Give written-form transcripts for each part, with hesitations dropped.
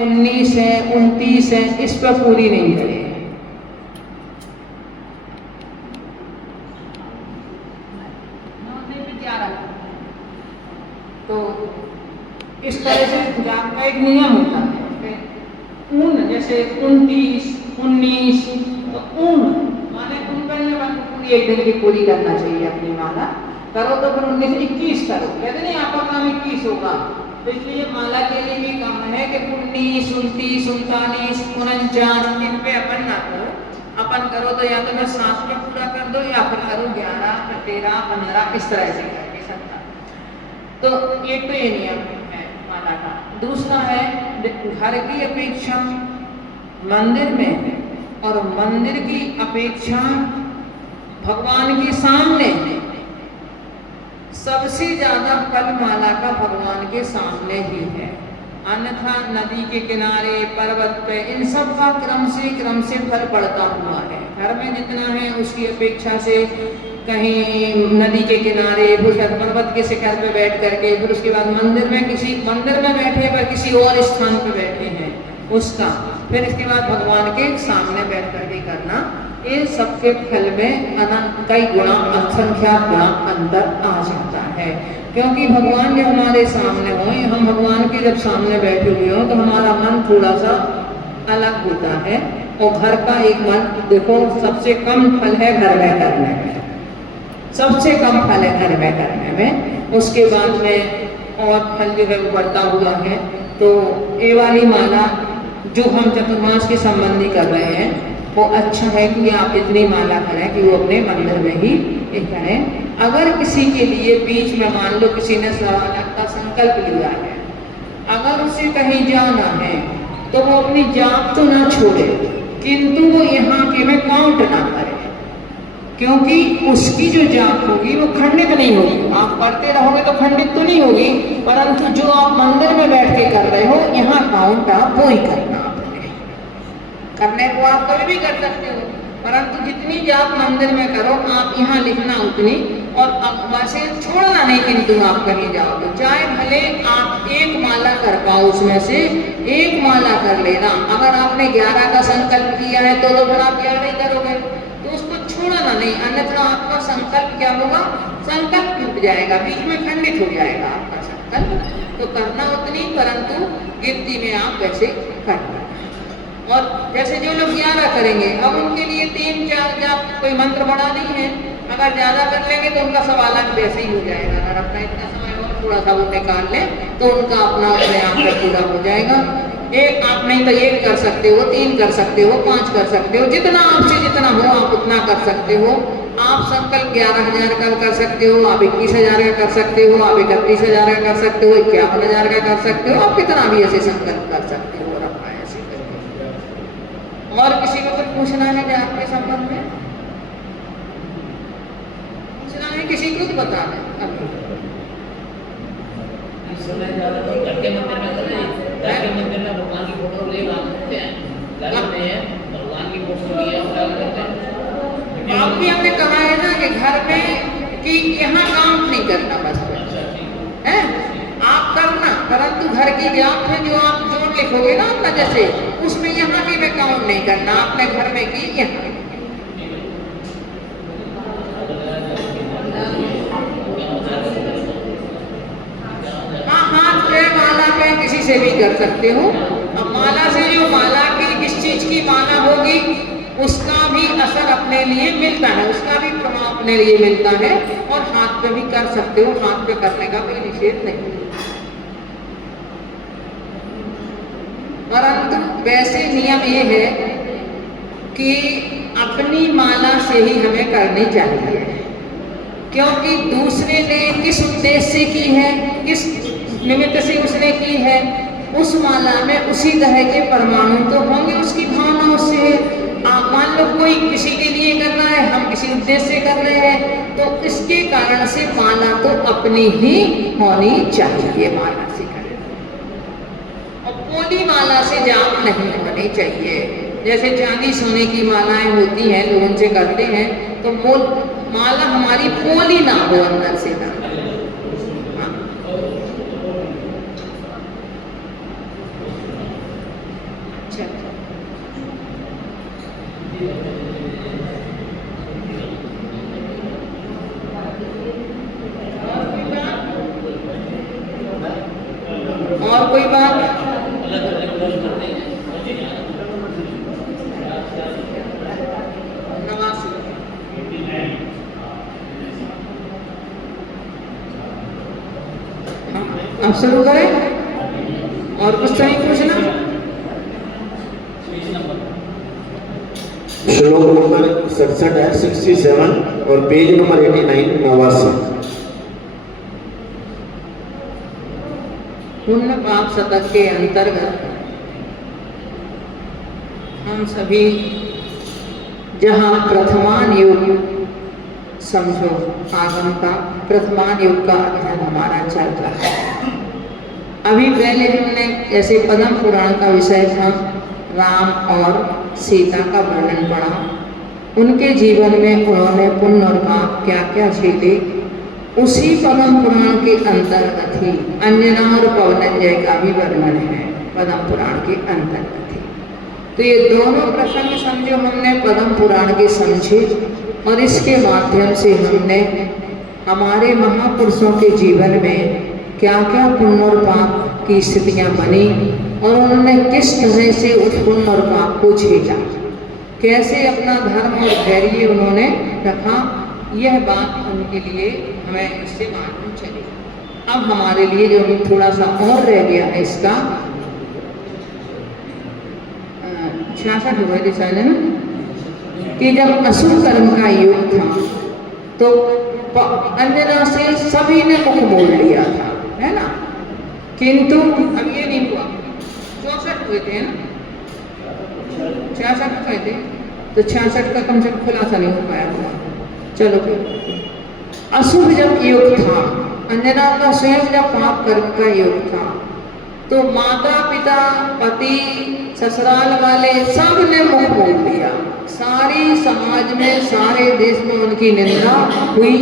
19 है, 29 है, इस पर पूरी नहीं करें। तो इस तरह से जाप का एक नियम होता है। ऊन जैसे 29, 19, तो ऊन माने ऊन करने वाले पूरी एक दिन की पूरी करना चाहिए अपनी माला। करो तो फिर 19 से 21 करो, कहते नहीं आपका काम 21 होगा। तो इसलिए माला के लिए भी काम है कि 19, 29, 39, 49 इन पे अपन ना करो। अपन करो तो या तो मैं 7 में पूरा कर दो या फिर करो 11, 13, 15 इस तरह से करके सकता। तो एक तो ये नियम है माला का। दूसरा है घर की अपेक्षा मंदिर में और मंदिर की अपेक्षा भगवान के सामने सबसे ज्यादा फल माला का भगवान के सामने ही है। अन्यथा नदी के किनारे, पर्वत पे, इन सब का क्रम से फल पड़ता हुआ है। घर में जितना है उसकी अपेक्षा से कहीं नदी के किनारे, फिर पर्वत के शिखर पे बैठ करके, फिर उसके बाद मंदिर में बैठे पर किसी और स्थान पे बैठे हैं उसका, फिर इसके बाद भगवान के सामने बैठ करके करना, ये सबके फल में अनंत कई गुना, असंख्यात गुना अंतर आ जाता है। क्योंकि भगवान जब हमारे सामने हो, हम भगवान के जब सामने बैठे हुए हो तो हमारा मन थोड़ा सा अलग होता है। और घर का एक मन देखो सबसे कम फल है घर में करने में, सबसे कम फल है घर में करने में। उसके बाद में और फल जो है वो बढ़ता हुआ है। तो ये वाली माला जो हम चतुर्मास के संबंधी कर रहे हैं वो अच्छा है कि आप इतनी माला करें कि वो अपने मंदिर में ही करें। अगर किसी के लिए बीच में मान लो किसी ने सवालक का संकल्प लिया है, अगर उसे कहीं जाना है तो वो अपनी जाप तो ना छोड़े, किंतु वो यहाँ के में काउंट ना करे, क्योंकि उसकी जो जाप होगी वो खंडित नहीं होगी। आप पढ़ते रहोगे तो खंडित तो नहीं होगी, परंतु जो आप मंदिर में बैठ के कर रहे हो यहाँ काउंट आप वो ही करना। करने को आप कभी भी कर सकते हो, परंतु जितनी जाप मंदिर में करो आप यहाँ लिखना उतनी, और वैसे छोड़ना नहीं। किंतु आप कहीं जाओ तो चाहे भले आप एक माला कर पाओ, उसमें से एक माला कर लेना। अगर आपने 11 का संकल्प किया है तो फिर आप 11 ही करोगे, तो उसको छोड़ना नहीं, अन्यथा आपका संकल्प क्या होगा, संकल्प टूट जाएगा, बीच में खंडित हो जाएगा आपका संकल्प। तो करना उतनी, परंतु गिनती में आप वैसे करना। और जैसे जो लोग 11 करेंगे, अब उनके लिए 3-4 जाप, कोई मंत्र बड़ा नहीं है, अगर ज्यादा कर लेंगे तो उनका सवाल वैसे ही हो जाएगा। अगर अपना इतना समय और थोड़ा सा वो निकाल ले तो उनका अपना अपने आप में पूरा हो जाएगा। एक आप नहीं तो 1 कर सकते हो, 3 कर सकते हो, 5 कर सकते हो, जितना आपसे जितना हो आप उतना कर सकते हो। आप संकल्प 11,000 का कर सकते हो, आप 21,000 का कर सकते हो, आप 31,000 का कर सकते हो, 51,000 का कर सकते हो, आप कितना भी ऐसे संकल्प कर सकते हो। और किसी को कुछ पूछना है जाप के संबंध में, पूछना है किसी को तो बता दें। मंदिर में भगवान की फोटो ले लगाते हैं, भगवान की फोटो आप भी हमने कहा है ना कि घर में कि यहाँ काम नहीं करना, बस है आप करना, परंतु घर की जाप में जो आप जोड़ लिखोगे ना अपना, जैसे उसमें यहाँ की में काउंट नहीं करना, आपने घर में की यहाँ। हाँ, हाथ पे माला पे किसी से भी कर सकते हो। अब माला से जो माला की किस चीज की माला होगी उसका भी असर अपने लिए मिलता है, उसका भी प्रभाव अपने लिए मिलता है। और हाथ पे भी कर सकते हो, हाथ पे करने का कोई निषेध नहीं, परंतु वैसे नियम ये है कि अपनी माला से ही हमें करनी चाहिए, क्योंकि दूसरे ने किस उद्देश्य से की है, किस निमित्त से उसने की है, उस माला में उसी तरह के परमाणु तो होंगे, उसकी भावना उससे। आप मान लो कोई किसी के लिए कर रहा है, हम किसी उद्देश्य से कर रहे हैं, तो इसके कारण से माला तो अपनी ही होनी चाहिए, माला से करें। और पोली माला से जाप नहीं होनी चाहिए। जैसे चांदी सोने की मालाएं होती हैं, लोग उनसे करते हैं, तो माला हमारी पोली ना हो, अंदर से ना। अब शुरू करें और कुछ नहीं पूछना। श्लोक नंबर 67 है 67 और पेज नंबर 89 89। पुण्य पाप शतक के अंतर्गत हम सभी जहाँ प्रथमान युग समझो आगम का प्रथमान युग का अध्ययन हमारा चल रहा है। अभी पहले हमने जैसे पद्म पुराण का विषय था, राम और सीता का वर्णन पढ़ा, उनके जीवन में उन्होंने पुण्य और पाप क्या क्या झेले, उसी पद्म पुराण के अंतर्गत ही अंजना और पवनंजय का भी वर्णन है पद्म पुराण के अंतर्गत ही। तो ये दोनों प्रसंग समझो हमने पद्म पुराण के समझे और इसके माध्यम से हमने हमारे महापुरुषों के जीवन में क्या क्या पुण्य और पाप की स्थितियां बनी और उन्होंने किस तरह से उस पुण्य और पाप को झेला, कैसे अपना धर्म और धैर्य उन्होंने रखा, यह बात उनके लिए हमें इससे मालूम चली। अब हमारे लिए जो थोड़ा सा और रह गया है इसका 66 हुआ दिशा ने कि जब असुर कर्म का युग था तो अंजना से सभी ने मुख मोड़ लिया था, है ना, किंतु अब ये नहीं हुआ। 64 हुए थे ना, 66 हुए थे, तो 66 का कम से कम खुलासा नहीं हो पाया हुआ। चलो असुर जब युग था, अंजना का स्वयं जब पाप कर्म का युग था, तो माता पिता पति ससुराल वाले सब ने मुख मोड़ लिया। सारी समाज में सारे देश में उनकी निंदा हुई,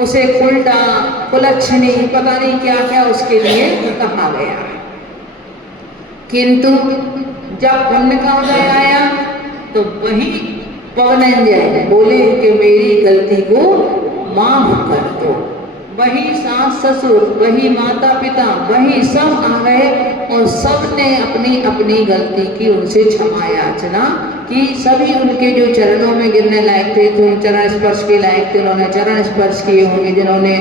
उसे उल्टा कुलच्छनी पता नहीं क्या क्या उसके लिए कहा गया। किंतु जब पुण्य का उदय आया तो वही पवनंजय बोले कि मेरी गलती को माफ कर दो। वही सास ससुर, वही माता पिता, वही सब आ गए और सब ने अपनी अपनी गलती की उनसे क्षमा याचना कि सभी उनके जो चरणों में गिरने लायक थे तो चरण स्पर्श के लायक थे, उन्होंने चरण स्पर्श किए होंगे, जिन्होंने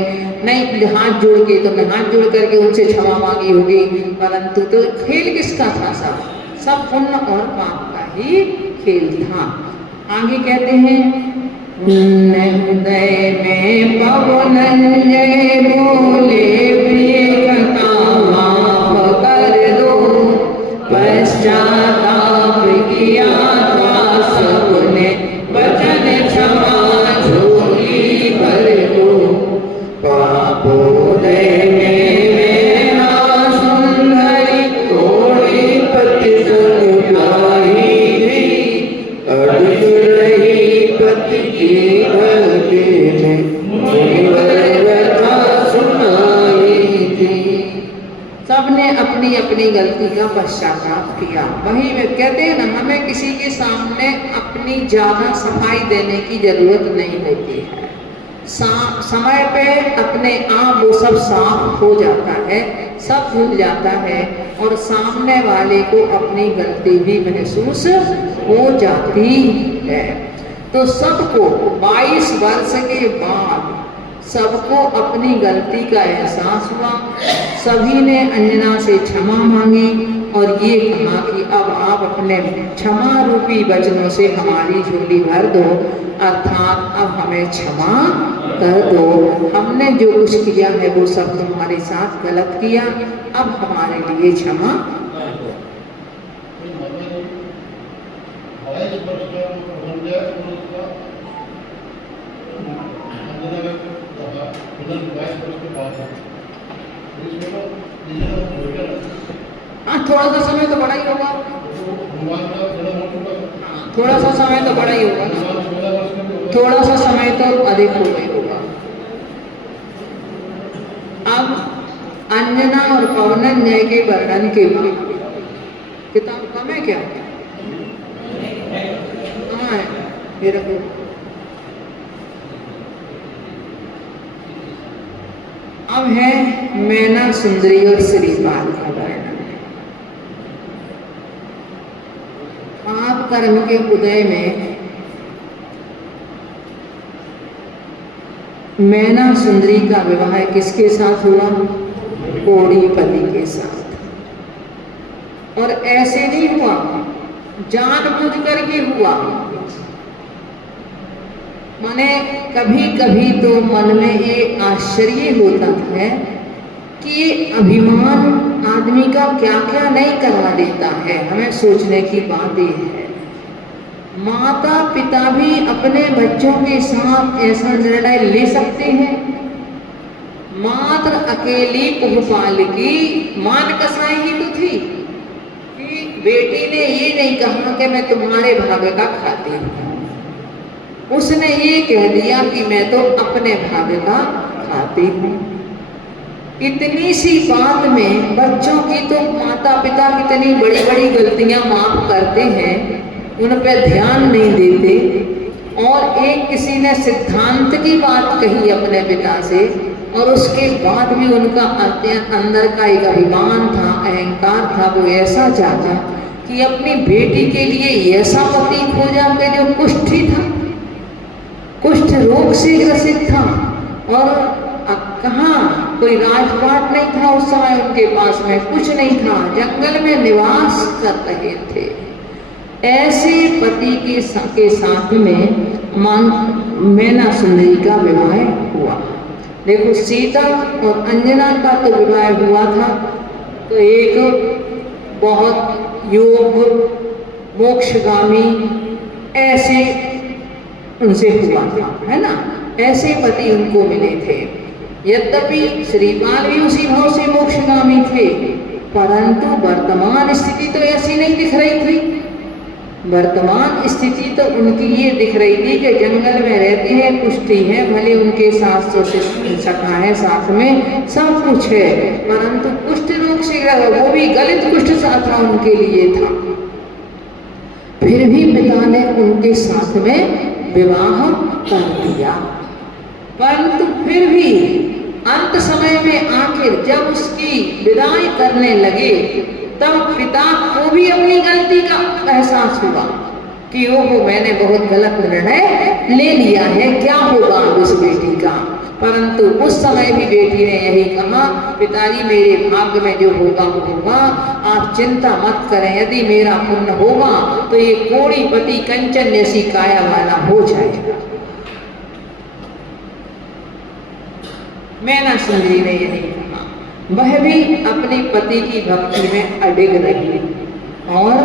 नहीं हाथ जोड़ के तो हाथ जोड़ करके उनसे क्षमा मांगी होगी। परंतु तो खेल किसका था? सब पुण्य और पाप का ही खेल था। आगे कहते हैं हृदय में पवनंजय बोले प्रिय कथा माफ कर दो, पश्चाताप किया था सबने वचन क्षमा झोली भर दो। पापोदय में मेरा सुंदरी थोड़ी पति सुनाई थी, अड़ग रही पति की गलती में व्यथा सुनाई थी। सबने अपनी अपनी गलती का पश्चाताप किया। वही वे कहते हैं ना, हमें किसी के सामने अपनी ज्यादा सफाई देने की जरूरत नहीं होती है। समय पे अपने आप वो सब साफ हो जाता है, सब भूल जाता है और सामने वाले को अपनी गलती भी महसूस हो जाती है। तो सबको 22 वर्ष के बाद सबको अपनी गलती का एहसास हुआ। सभी ने अंजना से क्षमा मांगी और ये कहा कि अब आप अपने क्षमा रूपी वचनों से हमारी झोली भर दो, अर्थात अब हमें क्षमा कर दो। हमने जो कुछ किया है वो सब तुम्हारे साथ गलत किया, अब हमारे लिए क्षमा कर दो। हाँ, थोड़ा सा समय तो बड़ा ही होगा, थोड़ा सा समय तो बड़ा ही होगा ना, थोड़ा सा समय तो अधिक हो गई होगा। अब अंजना और पवनंजय के वर्णन के बाद किताब कम है क्या? कहाँ है? ये रखो। अब है मैना सुंदरी और श्रीपाल का वर्णन। पाप कर्म के उदय में मैना सुंदरी का विवाह किसके साथ हुआ? कोड़ीपति के साथ। और ऐसे नहीं हुआ, जानबूझ करके हुआ। माने कभी कभी तो मन में ये आश्चर्य होता है कि ये अभिमान आदमी का क्या क्या नहीं करा देता है। हमें सोचने की बात ये है, माता पिता भी अपने बच्चों के साथ ऐसा निर्णय ले सकते हैं। मात्र अकेली कुहपालिकी मान कसाई तो थी कि बेटी ने ये नहीं कहा कि मैं तुम्हारे भाग्य का खाती हूँ, उसने ये कह दिया कि मैं तो अपने भाग्य का खाती हूँ। इतनी सी बात में बच्चों की तो माता पिता कितनी बड़ी बड़ी गलतियां माफ करते हैं, उन पर ध्यान नहीं देते। और एक किसी ने सिद्धांत की बात कही अपने पिता से, और उसके बाद भी उनका अंदर का एक अभिमान था, अहंकार था, वो ऐसा चाहता कि अपनी बेटी के लिए ऐसा पति खोजा के जो कुष्ठी था, कुष्ठ रोग से ग्रसित था। और कहाँ कोई राजपाट नहीं था उस समय, उनके पास में कुछ नहीं था, जंगल में निवास कर रहे थे। ऐसे पति के साथ में मैना सुंदरी का विवाह हुआ। देखो सीता और अंजना का तो विवाह हुआ था तो एक बहुत योग मोक्षगामी ऐसे उनसे हुआ था, है ना, ऐसे पति उनको मिले थे। यद्यपि श्रीपाल भी उसी भाव से मोक्षगामी थे, परंतु वर्तमान स्थिति तो ऐसी नहीं दिख रही थी। वर्तमान स्थिति तो उनकी ये दिख रही थी कि जंगल में रहते हैं, कुष्ठी है, भले उनके सास तो सखा है, साथ में सब कुछ है, परंतु कुष्ठ रोग से वो भी गलित कुष्ठ सा था उनके लिए था। फिर भी पिता ने उनके साथ में विवाह कर दिया, परंतु फिर भी अंत समय में आखिर जब उसकी विदाई करने लगे तब पिता को भी अपनी गलती का एहसास हुआ कि ओहो मैंने बहुत गलत निर्णय ले लिया है, क्या होगा उस बेटी का। परंतु उस समय भी बेटी ने यही कहा, पिताजी मेरे भाग्य में जो होगा वो होगा, आप चिंता मत करें, यदि मेरा पुण्य होगा तो ये कोड़ीपति कंचन जैसी काया वाला हो जाएगा। मैना सुंदरी ने यही कहा। वह भी अपने पति की भक्ति में अडिग रही और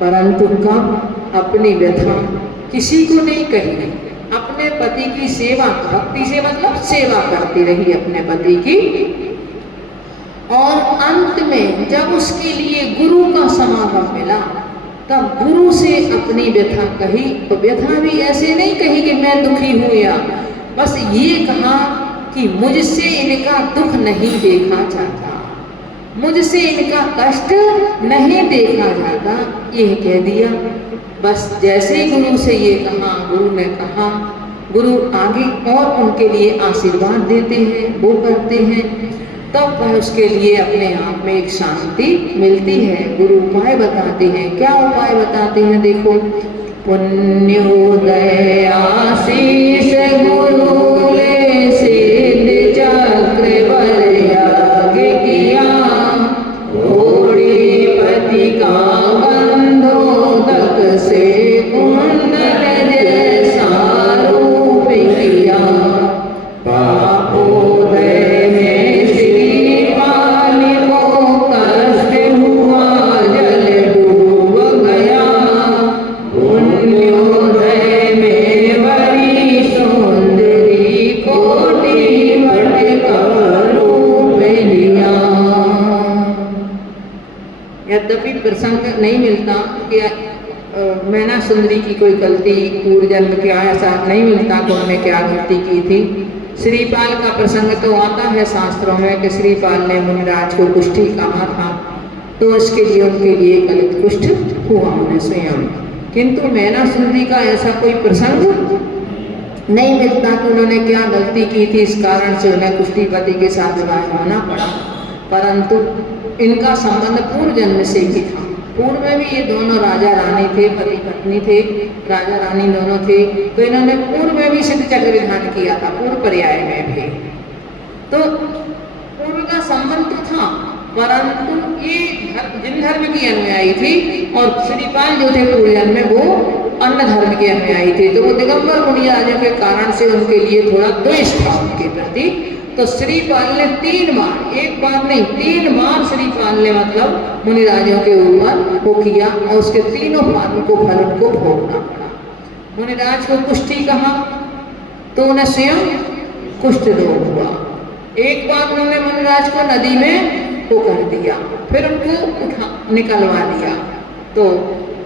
परंतु कब अपनी व्यथा किसी को नहीं कही, अपने पति की सेवा, भक्ति से मतलब सेवा करती रही अपने पति की। और अंत में जब उसके लिए गुरु का समागम मिला तब गुरु से अपनी व्यथा कही। तो व्यथा भी ऐसे नहीं कही कि मैं दुखी हूँ, या बस ये कहा कि मुझसे इनका दुख नहीं देखा जाता, मुझसे इनका कष्ट नहीं देखा जाता, यह कह दिया। बस जैसे गुरु से ये कहा, गुरु ने कहा, गुरु आगे और उनके लिए आशीर्वाद देते हैं, वो करते हैं, तब वह उसके लिए अपने आप में एक शांति मिलती है। गुरु उपाय बताते हैं। क्या उपाय बताते हैं? देखो, पुण्योदय आशीष गुरु ले सिद्ध चक्र पर याग किया, कोड़ीपति का बंधोदक से कुंडल जैसा रूप किया, पापोदय में श्रीपाल को कष्ट हुआ, जल डूब गया, पुण्योदय में बड़ी सुंदरी कोटिवट का रूप लिया। यद्यपि प्रसंग नहीं मिलता कि मैना सुंदरी की कोई गलती पूर्व जन्म क्या, ऐसा नहीं मिलता कि उन्होंने क्या गलती की थी। श्रीपाल का प्रसंग तो आता है शास्त्रों में कि श्रीपाल ने मुनिराज को कुष्ठी कहा था, तो इसके लिए उनके लिए गलत कुष्ठ हुआ उन्हें स्वयं। किंतु मैना सुंदरी का ऐसा कोई प्रसंग नहीं मिलता कि उन्होंने क्या गलती की थी, इस कारण से उन्हें कुष्ठीपति के साथ विवाह होना पड़ा। परंतु इनका संबंध पूर्व जन्म से भी था। पूर्व में भी ये दोनों राजा रानी थे, पति पत्नी थे, राजा रानी दोनों थे। तो इन्होंने पूर्व में भी सिद्ध चक्र विधान किया था, पूर्व पर्याय में भी। तो पूर्व उनका संबंध तो था, परंतु ये जिन धर्म की अनुयायी थी और श्रीपाल जो थे पूर्वजन्म में वो अन्य धर्म के अनुयायी थे, तो वो दिगंबर मुनिराजों के कारण से उनके लिए थोड़ा द्वेष था उनके प्रति। तो श्रीपाल ने 3 बार, एक बार नहीं 3 बार श्रीपाल ने मतलब मुनिराजों के ऊपर वो किया और उसके तीनों बार को फल को भोगना पड़ा। मुनिराज को कुष्ठी कहा तो उन्हें स्वयं कुष्ठ रोग हुआ। एक बार उन्होंने मुनिराज को नदी में वो कर दिया, फिर उनको निकलवा दिया, तो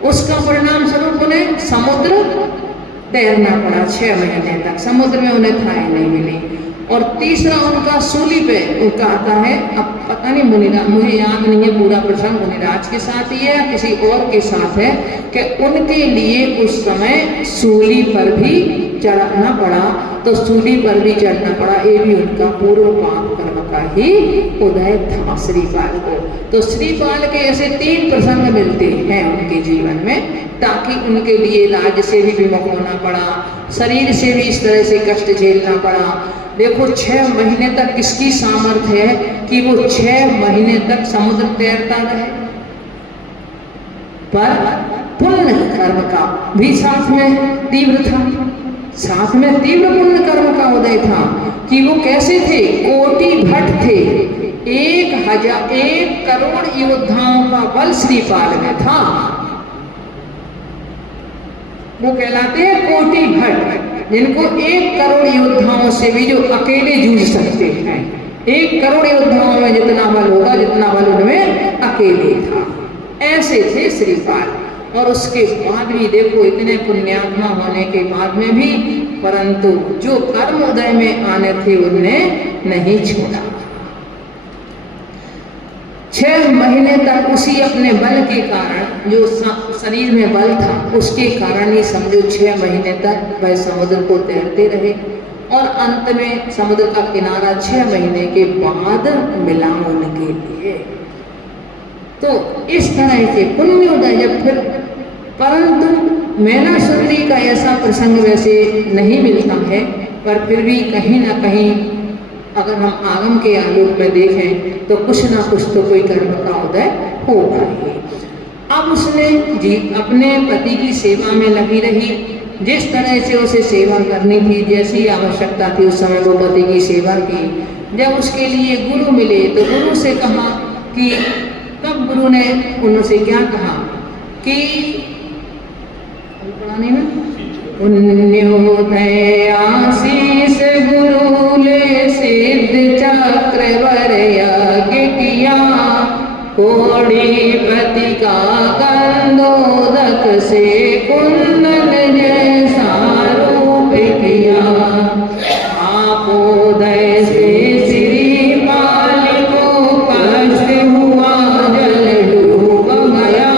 उसका परिणाम स्वरूप उन्हें समुद्र तैरना पड़ा 6 महीने तक, समुद्र में उन्हें खाए नहीं मिली। और तीसरा उनका सूली पे उनका आता है, अब पता नहीं मुनिराज, मुझे याद नहीं है पूरा प्रसंग मुनिराज के साथ ही है या किसी और के साथ है, कि उनके लिए उस समय सूली पर भी चढ़ना पड़ा, तो सूली पर भी चढ़ना पड़ा, ये भी उनका पूर्व पाप कर्म का ही उदय था श्रीपाल को। तो श्रीपाल के ऐसे 3 प्रसंग मिलते हैं उनके जीवन में, ताकि उनके लिए राज्य से भी विमुख होना पड़ा, शरीर से भी इस तरह से कष्ट झेलना पड़ा। देखो 6 महीने तक किसकी सामर्थ्य है कि वो 6 महीने तक समुद्र तैरता रहे, पर पुण्य कर्म का भी साथ में तीव्र था, साथ में तीव्र पुण्य कर्म का उदय था कि वो कैसे थे, कोटि भट्ट थे, 1 करोड़ योद्धाओं का बल श्रीपाल में था, वो कहलाते हैं कोटि भट्ट, जिनको 1 करोड़ योद्धाओं से भी जो अकेले जूझ सकते हैं। 1 करोड़ योद्धाओं में जितना बल होगा, जितना बल उनमें अकेले था, ऐसे थे श्रीपाल। और उसके बाद भी देखो इतने पुण्यात्मा होने के बाद में भी, परंतु जो कर्म उदय में आने थे उनने नहीं छोड़ा। 6 महीने तक उसी अपने बल के कारण, जो शरीर में बल था उसके कारण ही समझो 6 महीने तक वह समुद्र को तैरते रहे, और अंत में समुद्र का किनारा 6 महीने के बाद मिला उनके लिए। तो इस तरह से पुण्य उदय जब फिर, परंतु मैनासुरी का ऐसा प्रसंग वैसे नहीं मिलता है, पर फिर भी कहीं ना कहीं अगर हम आगम के आलोक में देखें तो कुछ ना कुछ तो कोई कर्म का उदय होगा ही। अब उसने जी अपने पति की सेवा में लगी रही, जिस तरह से उसे सेवा करनी थी, जैसी आवश्यकता थी उस समय वो पति की सेवा की। जब उसके लिए गुरु मिले तो गुरु से कहा कि, तब गुरु ने उनसे क्या कहा कि पुराने में पुण्योदय आशीष गुरु ले सिद्ध चक्र वर यज्ञ किया, कोड़ीपति का कंदोदक से कुंदन जैसा रूप किया, आपोदय से श्रीपाल को कष्ट हुआ जल डूब गया,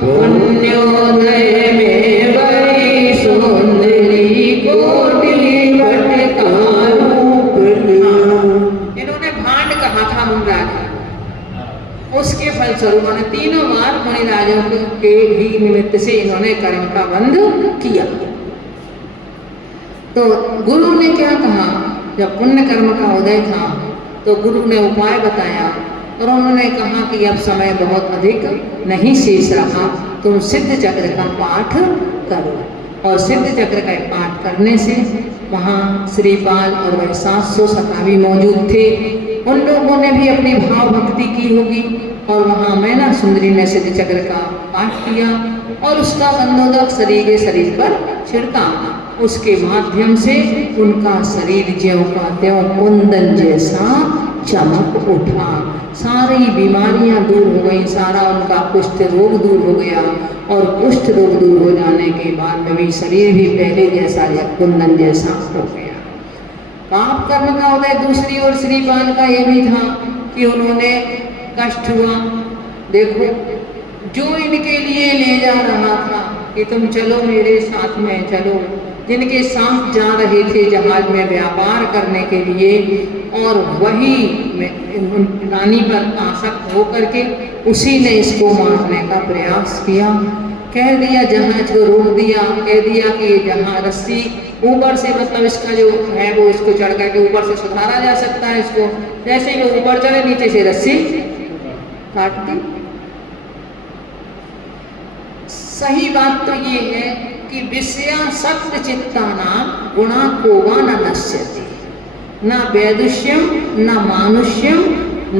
पुण्योदय में बड़ी सुंदरी कोटि भट्ट का रूप लिया। इन्होंने भांड कहा था मुनिराज, उसके फलस्वरूप तीनों बार मुनिराजों के ही निमित्त से इन्होंने कर्म का बंध किया। तो गुरु ने क्या कहा, जब पुण्य कर्म का उदय था तो गुरु ने उपाय बताया, और उन्होंने कहा कि अब समय बहुत अधिक नहीं शेष रहा, तुम सिद्ध चक्र का पाठ करो। और सिद्ध चक्र का पाठ करने से वहाँ श्रीपाल और वह 700 सखा भी मौजूद थे, उन लोगों ने भी अपनी भाव भक्ति की होगी, और वहाँ मैना सुंदरी ने सिद्ध चक्र का पाठ किया और उसका कंदोदक शरीर के शरीर पर छिड़का। उसके माध्यम से उनका शरीर ज्यों का त्यों कुंदन जैसा चमक उठा, सारी बीमारियां दूर हो गई, सारा उनका कुष्ठ रोग दूर हो गया, और कुष्ठ रोग दूर हो जाने के बाद में भी शरीर भी पहले जैसा कुंदन जैसा हो गया। पाप कर्म का उदय दूसरी ओर श्रीपाल का ये भी था कि उन्होंने कष्ट हुआ। देखो जो इनके लिए ले जा रहा था कि तुम चलो मेरे साथ में चलो, जिनके साथ जा रहे थे जहाज में व्यापार करने के लिए, और वही रानी पर आसक्त होकर के उसी ने इसको मारने का प्रयास किया कह दिया, जहाज को रोक दिया, कह दिया कि जहाँ रस्सी ऊपर से मतलब इसका जो है वो इसको चढ़ करके ऊपर से सुधारा जा सकता है इसको, जैसे ही वो ऊपर चढ़े नीचे से रस्सी काट दी। सही बात तो ये है कि विषया सत्य चित्तानां गुणा कोवा न नश्यति, न वैदुष्यम न मानुष्यम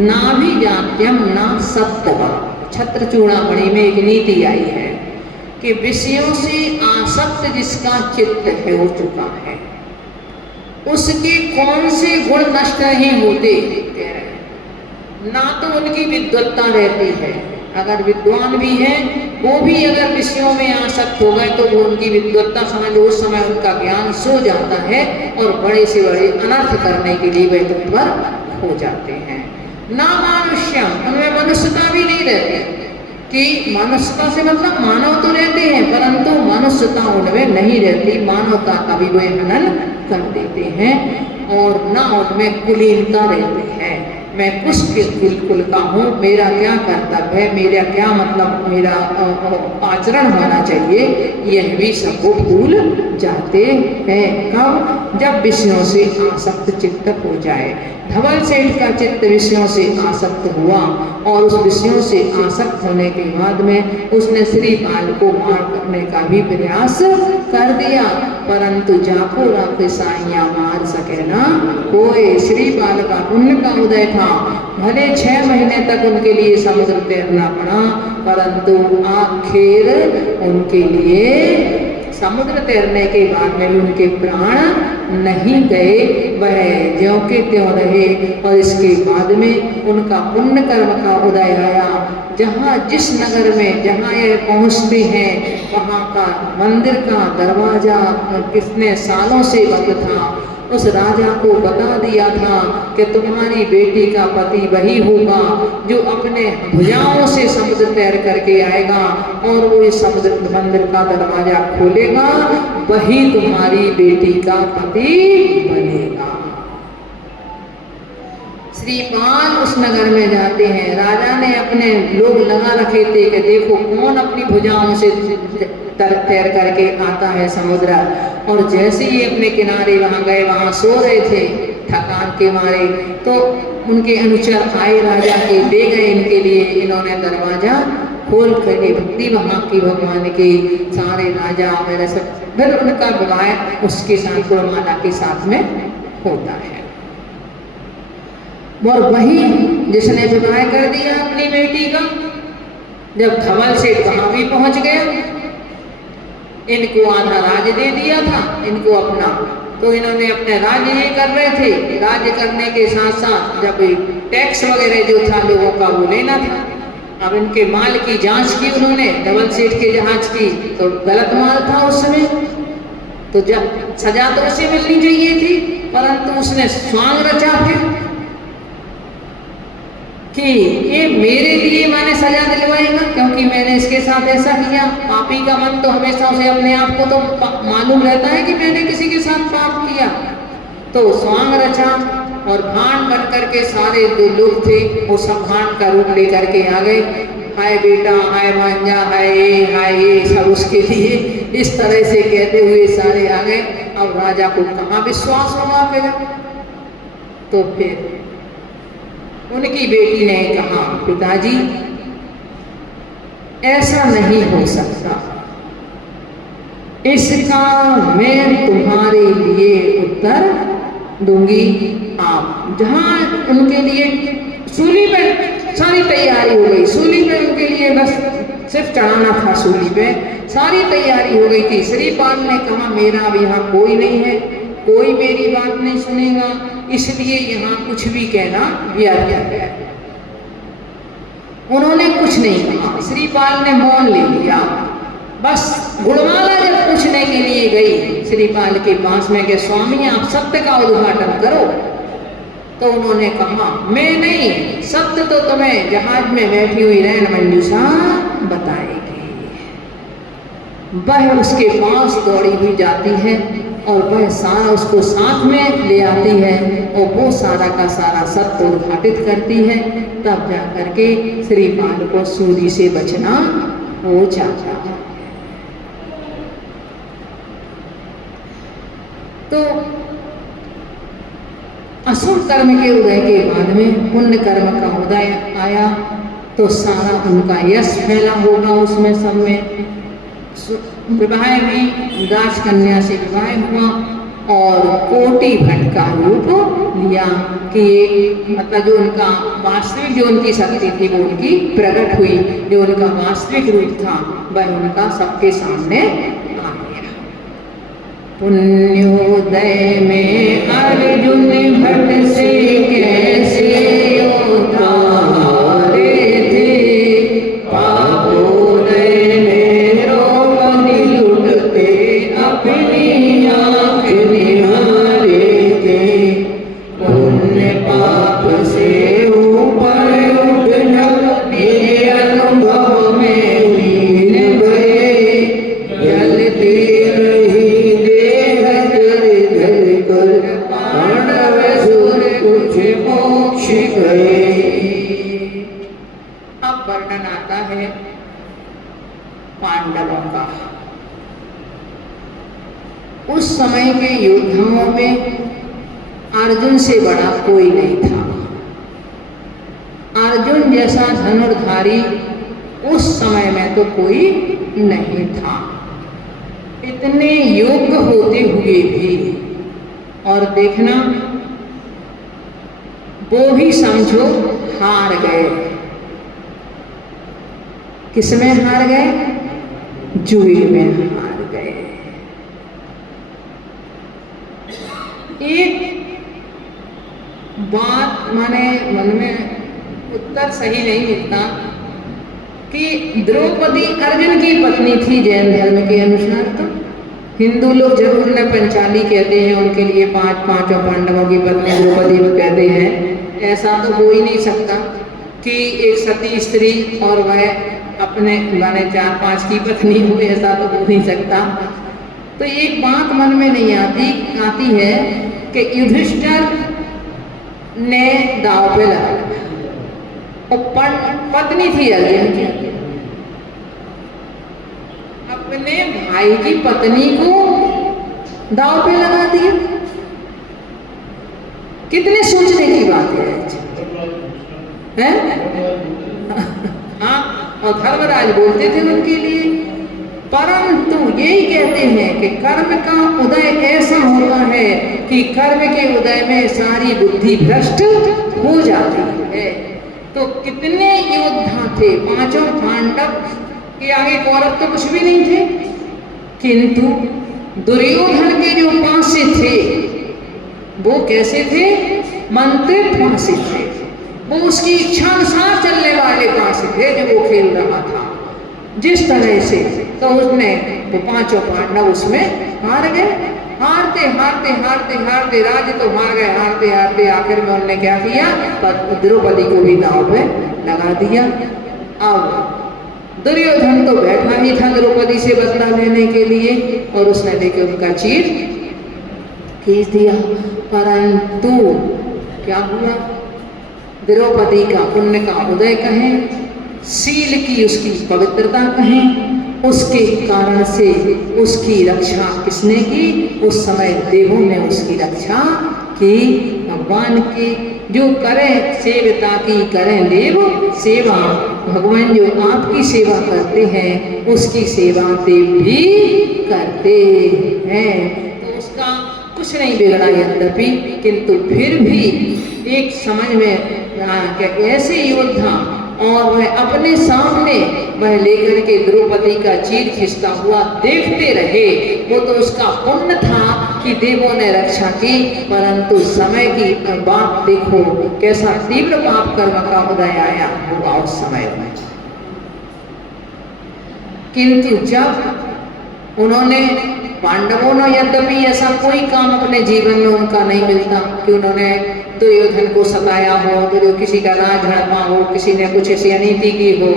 ना भी जात्यम ना सत्यवा। छत्र चूड़ामणि में एक नीति आई है कि विषयों से आसक्त जिसका चित्त है हो चुका है, उसके कौन से गुण नष्ट नहीं होते, ना तो उनकी विद्वत्ता रहती है, अगर विद्वान भी है वो भी अगर विषयों में आसक्त हो गए तो वो उनकी विद्वत्ता समझ उस समय उनका ज्ञान सो जाता है और बड़े से बड़े अनर्थ करने के लिए वे तत्पर हो जाते हैं। ना मानुष्यम, उनमें मनुष्यता भी नहीं रहती, कि मनुष्यता से मतलब मानव तो रहते हैं परंतु मनुष्यता उनमें नहीं रहती, मानवता का भी वे हनन कर देते हैं, और ना उनमें कुलीनता रहती है। मैं किस कुल का हूँ, मेरा क्या कर्तव्य है, मेरा क्या मतलब मेरा आचरण होना चाहिए, यह भी सबको भूल जाते हैं। कब? जब विषयों से आसक्त चित्त हो जाए। धवल सेठ का चित्त विषयों से आसक्त हुआ और उस विषयों से आसक्त होने के बाद में उसने श्रीपाल को मार करने का भी प्रयास कर दिया, परंतु जाको राख साइया मार सके ना कोई। श्रीपाल का पुण्य का उदय था, भले 6 महीने तक उनके लिए समुद्र तैरना पड़ा, परंतु आखिर उनके लिए समुद्र तैरने के बाद में उनके प्राण नहीं गए, वह ज्यों के त्यों रहे। और इसके बाद में उनका पुण्य कर्म का उदय आया। जहाँ जिस नगर में जहाँ ये पहुँचते हैं वहाँ का मंदिर का दरवाजा कितने सालों से बंद था, उस राजा को बता दिया था कि तुम्हारी बेटी का पति वही होगा जो अपने भुजाओं से समुद्र तैर करके आएगा और वो इस समुद्र मंदिर का दरवाजा खोलेगा, वही तुम्हारी बेटी का पति बनेगा। श्रीपाल उस नगर में जाते हैं। राजा ने अपने लोग लगा रखे थे कि देखो कौन अपनी भुजाओं से तैर करके आता है समुद्र। और जैसे ही अपने किनारे वहाँ गए, वहाँ सो रहे थे थकान के मारे, तो उनके अनुचर आए राजा के, दे गए इनके लिए। इन्होंने दरवाजा खोल करके भक्ति वहाँ की भगवान की सारे राजा मेरे सब, फिर उनका विवाह उसके साथ गुणमाला के साथ में होता है। और वही जिसने विवाह कर दिया अपनी बेटी का, जब धवल सेठ वहाँ भी पहुँच गया, इनको आधा राज्य दे दिया था इनको अपना, तो इन्होंने अपने राज्य ये कर रहे थे। राज्य करने के साथ साथ जब टैक्स वगैरह जो था लोगों का वो लेना था। अब इनके माल की जांच की उन्होंने, धवल सेठ के जहाज की, तो गलत माल था उस समय, तो जब सजा तो उसे मिलनी चाहिए थी, परंतु उसने स्वांग रचा फिर कि ये मेरे लिए मैंने सजा दिलवाएगा क्योंकि मैंने इसके साथ ऐसा किया। पापी का मन तो हमेशा उसे अपने आप को तो मालूम रहता है कि मैंने किसी के साथ पाप किया। तो स्वांग रचा और भांड बन करके सारे जो लोग थे वो सब भांड का रूप लेकर के आ गए। हाय बेटा, हाय भांजा, हाय ये सब उसके लिए इस तरह से कहते हुए सारे आ गए। अब राजा को कहाँ विश्वास होगा फिर, तो फिर उनकी बेटी ने कहा पिताजी ऐसा नहीं हो सकता, इसका मैं तुम्हारे लिए उत्तर दूंगी। आप जहाँ उनके लिए सूली पे सारी तैयारी हो गई, सूली पे उनके लिए बस सिर्फ चढ़ाना था, सूली पे सारी तैयारी हो गई थी। श्रीपाल ने कहा मेरा अब यहाँ कोई नहीं है, कोई मेरी बात नहीं सुनेगा, इसलिए यहाँ कुछ भी कहना व्यर्थ है। उन्होंने कुछ नहीं कहा, श्रीपाल ने मौन ले लिया। बस गुणमाला जब पूछने के लिए गई श्रीपाल के पास में कि स्वामी आप सत्य का उद्घाटन करो, तो उन्होंने कहा मैं नहीं, सत्य तो तुम्हें जहाज में बैठी हुई रैन मंजूषा बताएगी। वह उसके पास दौड़ी हुई जाती है और वह सारा उसको साथ में ले आती है और वो सारा का सारा सत्य उद्घाटित करती है। तब जा करके श्रीपाल को सूली से बचना हो जाता है। तो असुर कर्म के उदय के बाद में पुण्य कर्म का उदय आया तो सारा उनका यश फैला होगा उसमें सब में। विवाह भी राज कन्या से विवाह हुआ और कोटि भट्ट का रूप लिया कि मतलब जो उनका वास्तविक जो उनकी शक्ति थी वो उनकी प्रकट हुई, जो उनका वास्तविक रूप था वह उनका सबके सामने आ गया। पुण्योदय में अर्जुन भट्ट से कैसे योद्धा हारे थे, पापोदय में द्रौपदी लुटते अपनी आँख निहारे थे। पुण्य पाप से ऊपर उठ मेरे अनुभव में लीन गए, जलते रही देह जल जल कर पांडव सुर कुछ मोक्ष गए। अब वर्णन आता है पांडवों का। उस समय के योद्धाओं में अर्जुन से बड़ा कोई नहीं था। अर्जुन जैसा धनुर्धारी उस समय में तो कोई नहीं था। इतने योग्य होते हुए भी, और देखना वो भी समझो हार गए। किसमें हार गए? जुए में हार गए। एक बात माने मन में उत्तर सही नहीं मिलता कि द्रौपदी अर्जुन की पत्नी थी जैन धर्म के अनुसार। तो हिंदू लोग जरूर न पंचाली कहते हैं, उनके लिए पांचों पांडवों की पत्नी द्रौपदी को कहते हैं। ऐसा तो हो ही नहीं सकता कि एक सती स्त्री और वह अपने माने 4-5 की पत्नी हो, ऐसा तो हो नहीं सकता। तो एक बात मन में नहीं आती है कि युधिष्ठिर ने दाव पे लगाया और पत्नी थी अर्जुन की, अपने भाई की पत्नी को दाव पे लगा दिया। कितने सोचने की बात है? हाँ, और धर्मराज बोलते थे उनके लिए, परंतु यही कहते हैं कि कर्म का उदय ऐसा होता है कि कर्म के उदय में सारी बुद्धि भ्रष्ट हो जाती है। तो कितने योद्धा थे, 5 पांडव के आगे कौरव तो कुछ भी नहीं थे, किंतु दुर्योधन के जो पासे थे वो कैसे थे? मंत्रित पासे थे। वो उसकी इच्छा अनुसार चलने वाले पासे थे जो वो खेल रहा था जिस तरह से। तो उसने वो 5 पांडव उसमें हार गए। हारते हारते हारते हारते राज्य तो हार गए, हारते हारते आखिर में उन्होंने क्या किया? द्रौपदी को भी दांव पे लगा दिया। अब दुर्योधन तो बैठा ही था द्रौपदी से बदला लेने के लिए, और उसने देखे उनका चीर खींच दिया। परंतु क्या हुआ? द्रौपदी का पुण्य का उदय कहें, शील की उसकी पवित्रता कहें, उसके कारण से उसकी रक्षा किसने की? उस समय देवों ने उसकी रक्षा की। भगवान की जो करें सेवता की करें देव सेवा, भगवान जो आपकी सेवा करते हैं उसकी सेवा देव भी करते हैं। तो उसका कुछ नहीं बिगड़ा यद्यपि, किंतु फिर भी एक समझ में कि ऐसे योद्धा और वह अपने सामने वह लेकर के द्रौपदी का चीर खींचता हुआ देखते रहे। वो तो उसका पुण्य था कि देवों ने रक्षा की, परंतु समय की बात देखो कैसा तीव्र पाप कर्म का उदय आया होगा उस समय में। किंतु जब उन्होंने पांडवों ने यद्यपि ऐसा कोई काम अपने जीवन में उनका नहीं मिलता कि उन्होंने दुर्योधन को सताया हो, तो किसी का राज हड़पा हो, किसी ने कुछ ऐसी अनीति की हो,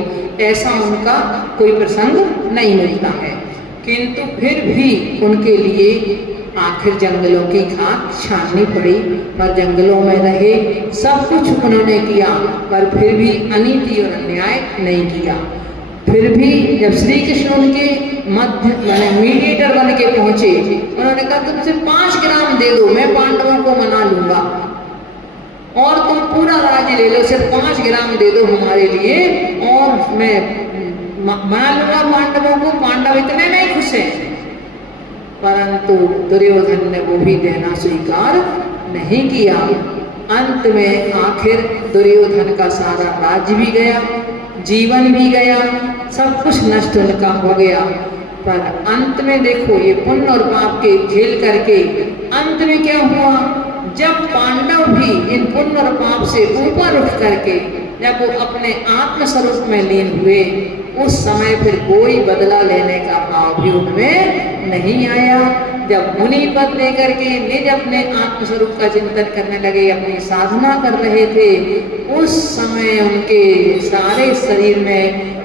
ऐसा उनका कोई प्रसंग नहीं मिलता है। किंतु फिर भी उनके लिए आखिर जंगलों की खाक छाननी पड़ी, पर जंगलों में रहे, सब कुछ उन्होंने किया, पर फिर भी अनीति और अन्याय नहीं किया। फिर भी जब श्री कृष्ण उनके मध्य मीडिएटर बन के पहुंचे, उन्होंने कहा तुमसे 5 ग्राम ग्राम दे दो, मैं पांडवों को मना लूंगा, और तुम पूरा राज्य ले लो, सिर्फ 5 ग्राम दे दो हमारे लिए और मैं मना लूंगा पांडवों को। पांडव इतने नहीं खुश हैं, परंतु दुर्योधन ने वो भी देना स्वीकार नहीं किया। अंत में आखिर दुर्योधन का सारा राज्य भी गया, जीवन भी गया, सब कुछ नष्ट उनका हो गया। पर अंत में देखो, ये पुण्य और पाप के झेल करके अंत में क्या हुआ, जब पांडव भी इन पुण्य और पाप से ऊपर उठ करके जब वो अपने आत्म स्वरूप में लीन हुए, उस समय फिर कोई बदला लेने का भाव भी उनमें नहीं आया। जब मुनि पद लेकर के निज अपने आत्म स्वरूप का चिंतन करने लगे, अपनी साधना कर रहे थे, उस समय उनके सारे शरीर में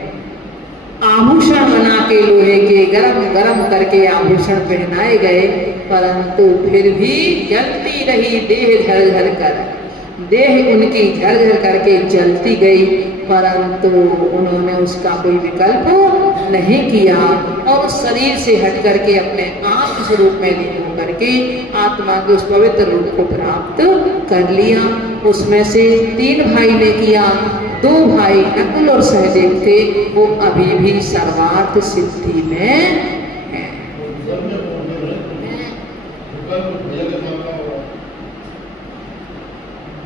आभूषण बना के लोहे के गरम गरम करके आभूषण पहनाए गए, परंतु फिर भी जलती रही देह झरझर कर, देह उनकी झरझर करके जलती गई, परंतु उन्होंने उसका कोई विकल्प नहीं किया और उस शरीर से हट करके अपने आत्म स्वरूप में लीन होकर के आत्मा के उस पवित्र रूप को प्राप्त कर लिया। उसमें से 3 भाई ने किया, 2 भाई नकुल और सहदेव थे, वो अभी भी सर्वार्थ सिद्धि में हैं।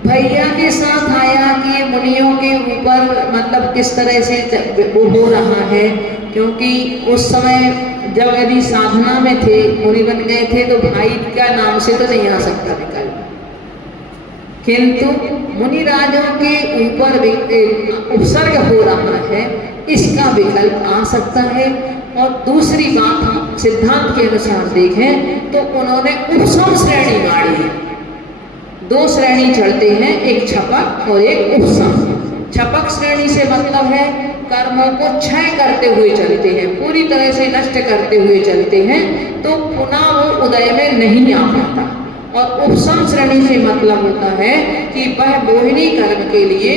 भैया के साथ आया कि ये मुनियों के ऊपर मतलब किस तरह से वो हो रहा है, क्योंकि उस समय जब यदि साधना में थे, मुनि बन गए थे, तो भाई का नाम से तो नहीं आ सकता विकल्प, किंतु मुनिराजों के ऊपर उपसर्ग हो रहा है, इसका विकल्प आ सकता है। और दूसरी बात हम सिद्धांत के अनुसार देखें तो उन्होंने उपसम श्रेणी मारी है। 2 श्रेणी चढ़ते हैं, एक छपक और एक उपसम। छपक श्रेणी से मतलब है कर्मों को क्षय करते हुए चलते हैं, पूरी तरह से नष्ट करते हुए चलते हैं, तो पुनः वो उदय में नहीं आ पाता। और उपसम श्रेणी से मतलब होता है कि वह मोहिनी कर्म के लिए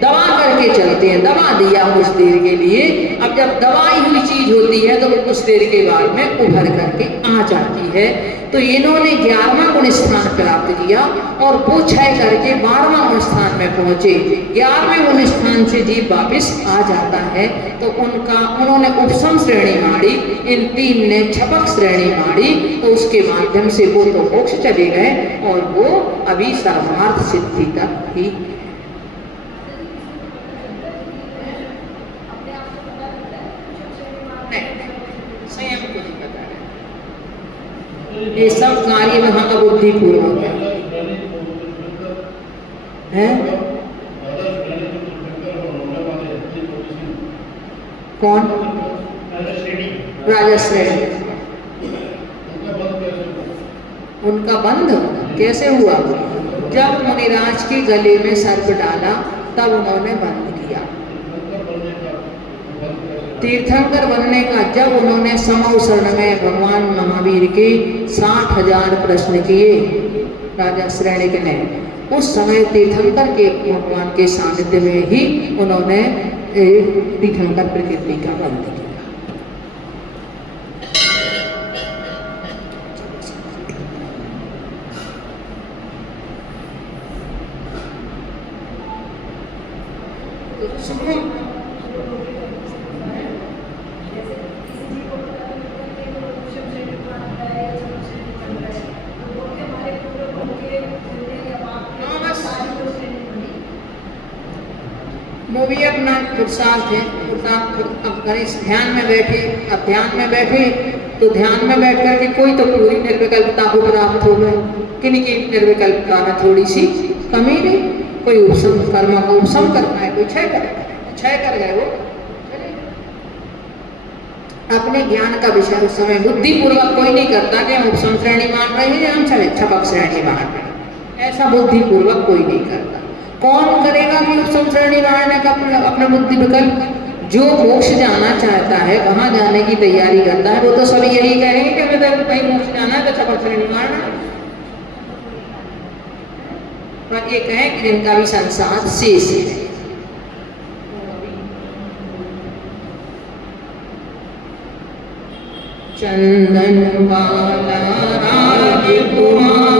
दबा करके चलते हैं, दबा दिया कुछ देर के लिए, अब जब दबाई हुई चीज होती है तो वो कुछ देर के बाद में उभर करके आ जाती है। तो इन्होंने 11वां गुण स्थान प्राप्त किया और वो क्षय करके 12वां गुण स्थान में पहुंचे। 11वें गुण स्थान से जीव वापिस आ जाता है, तो उन्होंने उपसम श्रेणी मारी, इन 3 ने छपक श्रेणी मारी, तो उसके माध्यम से वो तो मोक्ष चले गए और वो अभी सर्वार्थ सिद्धि तक ही। ये सब कार्य वहां का बुद्धि पूर्वक है। कौन? राजा श्रेणी। उनका बंध कैसे हुआ? जब मुनिराज के गले में सर्प डाला तब उन्होंने बंद किया। तीर्थंकर बनने का जब उन्होंने समौ शरण में भगवान महावीर के 60,000 प्रश्न किए राजा श्रेणिक ने, उस समय तीर्थंकर के भगवान के सानिध्य में ही उन्होंने तीर्थंकर प्रकृति का बंध किया। वो भी अपना पुरुषार्थ है, अब ध्यान में बैठे, अब ध्यान में बैठे तो ध्यान में बैठ करके कोई तो पूरी निर्विकल्पता को प्राप्त हो गए, किन्हीं निर्विकल्पता में थोड़ी सी कमी नहीं, कोई उपसम कर्म को उपसम करना है, कोई क्षय कर गए वो अपने ज्ञान का विषय उस समय बुद्धि पूर्वक कोई नहीं करता कि हम उपसम श्रेणी मान रहे हैं, हम छपक श्रेणी मान रहे हैं, ऐसा बुद्धि पूर्वक कोई नहीं करता। कौन करेगा कि उपसम श्रेणी मारने का अपना बुद्धि विकल्प? जो मोक्ष जाना चाहता है, वहां जाने की तैयारी करता है, वो तो सभी यही कहेंगे कि हमें तो कहीं मोक्ष जाना है तो छपक श्रेणी मारना। पर ये कहें कि जिनका भी संसार शेष है, चंदन वाला राजकुमार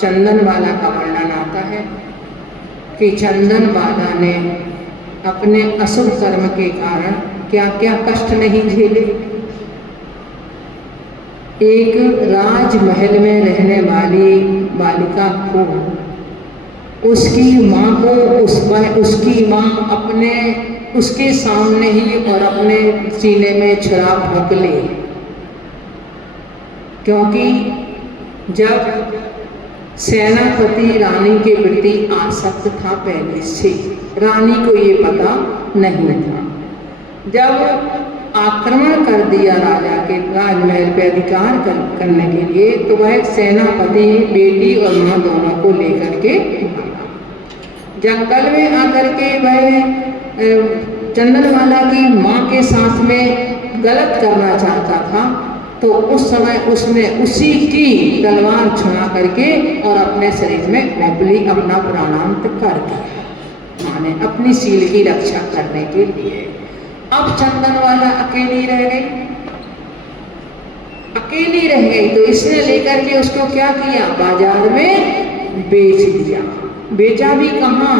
चंदनबाला का वर्णन आता है कि चंदनबाला ने अपने अशुभ कर्म के कारण क्या क्या कष्ट नहीं झेले। एक राजमहल में रहने वाली बालिका को उसकी माँ को उसकी माँ अपने उसके सामने ही और अपने सीने में छुरा भोंक ले, क्योंकि जब सेनापति रानी के प्रति आसक्त था पहले से, रानी को ये पता नहीं था। जब आक्रमण कर दिया राजा के राजमहल पे अधिकार करने के लिए, तो वह सेनापति बेटी और माँ दोनों को लेकर के जंगल में आकर के वह चंदनबाला की माँ के साथ में गलत करना चाहता था। तो उस समय उसने उसी की तलवार छुड़ा करके और अपने शरीर में घोंप ली, अपना प्राणांत कर दिया, माने अपनी सील की रक्षा करने के लिए। अब चंदनबाला अकेली रह गई, अकेली रह गई तो इसने लेकर के उसको क्या किया, बाजार में बेच दिया। बेचा भी कहाँ,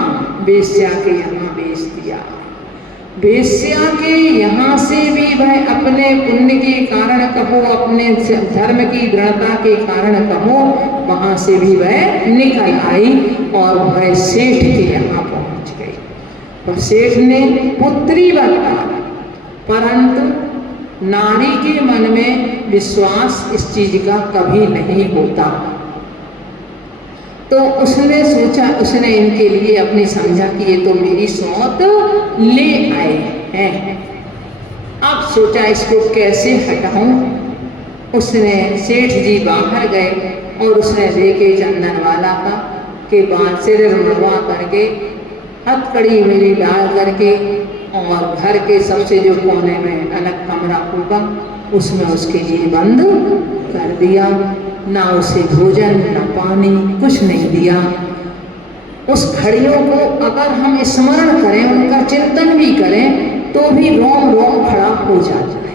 वेश्या के यहाँ बेच दिया। वेश्या के यहाँ से भी वह अपने पुण्य के कारण कहो, अपने धर्म की दृढ़ता के कारण कहो, वहाँ से भी वह निकल आई और वह सेठ के यहाँ पहुँच गई। और सेठ ने पुत्री बता, परंतु नारी के मन में विश्वास इस चीज का कभी नहीं होता। तो उसने सोचा, उसने इनके लिए अपनी समझा कि ये तो मेरी सौत ले आए हैं, अब सोचा इसको कैसे हटाऊं। उसने सेठ जी बाहर गए और उसने देखे चंदनबाला का के बाद सिर मुड़वा करके हथकड़ी मेरी डाल करके और घर के सबसे जो कोने में अलग कमरा होगा उसमें उसके लिए बंद कर दिया। ना उसे भोजन ना पानी कुछ नहीं दिया। उस घड़ियों को अगर हम स्मरण करें, उनका चिंतन भी करें, तो भी रोम रोम खड़ा हो जाता है।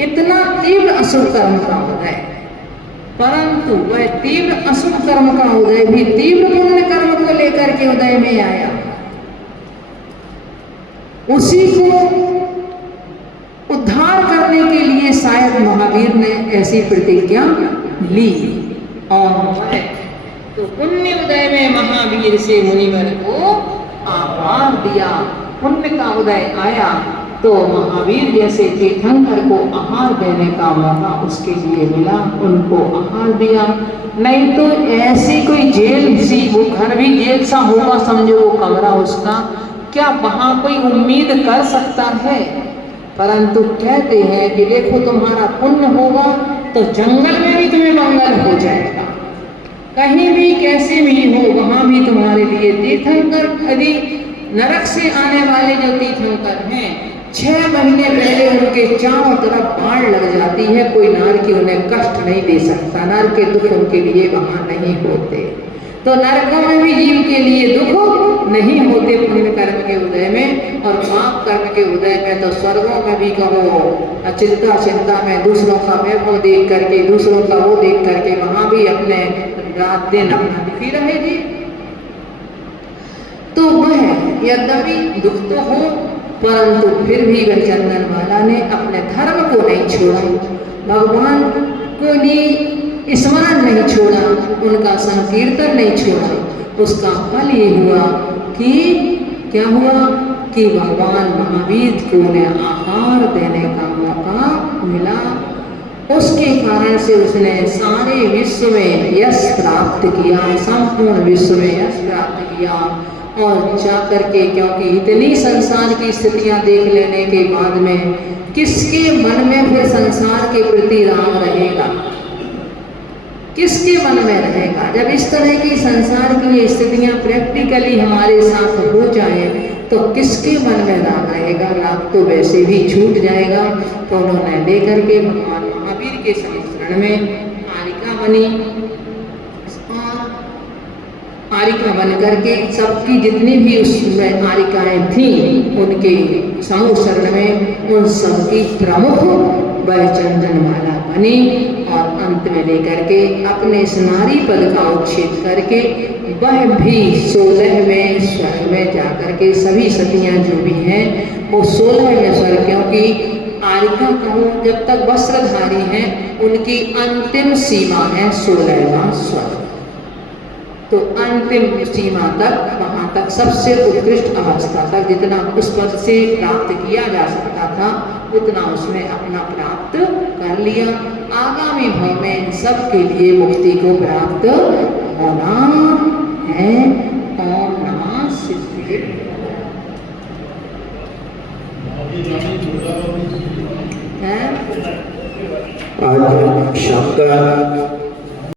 इतना तीव्र अशुभ कर्म का उदय, परंतु वह तीव्र अशुभ कर्म का उदय भी तीव्र पुण्य कर्म को लेकर के उदय में आया। उसी को उद्धार करने के लिए शायद महावीर ने ऐसी प्रतिज्ञा ली। और तो पुण्य उदय में महावीर से मुनिवर को आभार दिया। पुण्य का उदय आया तो महावीर जैसे तीर्थंकर को आहार देने का मौका उसके लिए मिला, उनको आहार दिया। नहीं तो ऐसी कोई जेल सी, वो घर भी जेल सा होगा समझो वो कमरा उसका, क्या वहां कोई उम्मीद कर सकता है। परंतु कहते हैं कि देखो तुम्हारा पुण्य होगा तो जंगल में भी तुम्हें मंगल हो जाएगा, कहीं भी कैसे भी हो वहां भी तुम्हारे लिए तीर्थंकर। यदि नरक से आने वाले जो तीर्थंकर हैं, 6 महीने पहले उनके चारों तरफ बाढ़ लग जाती है, कोई नर की उन्हें कष्ट नहीं दे सकता, नर के दुख उनके लिए वहां नहीं होते। तो नरकों में भी जीव के लिए दुख नहीं होते पुण्य कर्म के उदय में। और पाप कर्म के उदय में तो स्वर्गों में भी कहो अचिंता चिंता में दूसरों का वैभव देख करके, दूसरों का वो देख करके वहां भी अपने रात दिन अपना दुखी रहेगी। तो वह यद्यपि दुख तो हो, परंतु फिर भी वह चंदनबाला ने अपने धर्म को नहीं छोड़ा, भगवान को लिए स्मरण नहीं छोड़ा, उनका संकीर्तन नहीं छोड़ा। उसका फल ये हुआ कि क्या हुआ कि भगवान महावीर को उन्हें आहार देने का मौका मिला। उसके कारण से उसने सारे विश्व में यश प्राप्त किया, संपूर्ण विश्व में यश प्राप्त किया। और जाकर के, क्योंकि इतनी संसार की स्थितियां देख लेने के बाद में किसके मन में फिर संसार के प्रति राग रहेगा, किसके मन में रहेगा। जब इस तरह की संसार की स्थितियां प्रैक्टिकली हमारे साथ हो जाए तो किसके मन में राग रहेगा, राग तो वैसे भी छूट जाएगा। तो उन्होंने लेकर के भगवान महावीर के शरण में आरिका बनी, आरिका बन करके सबकी जितनी भी उसमें आरिकाएं थी उनके समूह शरण में उन सबकी प्रमुख वह चंदनमाला बनी और अंत में लेकर के अपने इस नारी पद का उच्छेद करके वह भी 16वें स्वर्ग में जाकर के सभी सतियां जो भी हैं वो 16वें स्वर्ग, क्योंकि आरिका कहूँ जब तक वस्त्रधारी हैं उनकी अंतिम सीमा है 16वां स्वर्ग। तो अंतिम सीमा तक, वहाँ तक सबसे उत्कृष्ट अवस्था तक जितना उस पद से प्राप्त किया जा सकता था उतना उसमें अपना प्राप्त कर लिया। आगामी भाव में इन सब के लिए मुक्ति को प्राप्त होना है। ओम नमः शिवाय। आज शाम का